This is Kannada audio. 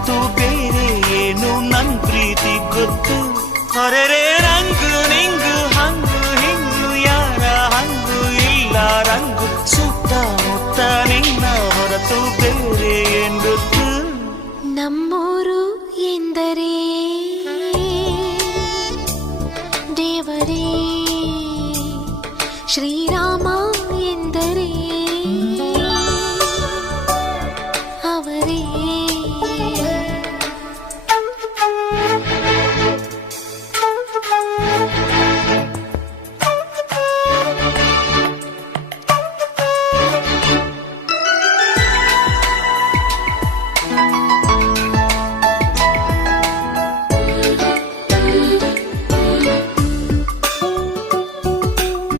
ಹೊರತು ಬೇರೆ ಏನು ನನ್ ಪ್ರೀತಿ ಗೊತ್ತು. ಹೊರರೆ ರಂಗು ನಿಂಗು ಹಂಗು ಹಿಂಗು ಯಾರ ಹಂಗು ಇಲ್ಲ ರಂಗು ಸುತ್ತಮುತ್ತ ನಿನ್ನ ಹೊರತು ಬೇರೆ ಏನ್ ಗೊತ್ತು. ನಮ್ಮೂರು ಎಂದರೆ ದೇವರೇ ಶ್ರೀರಾಮ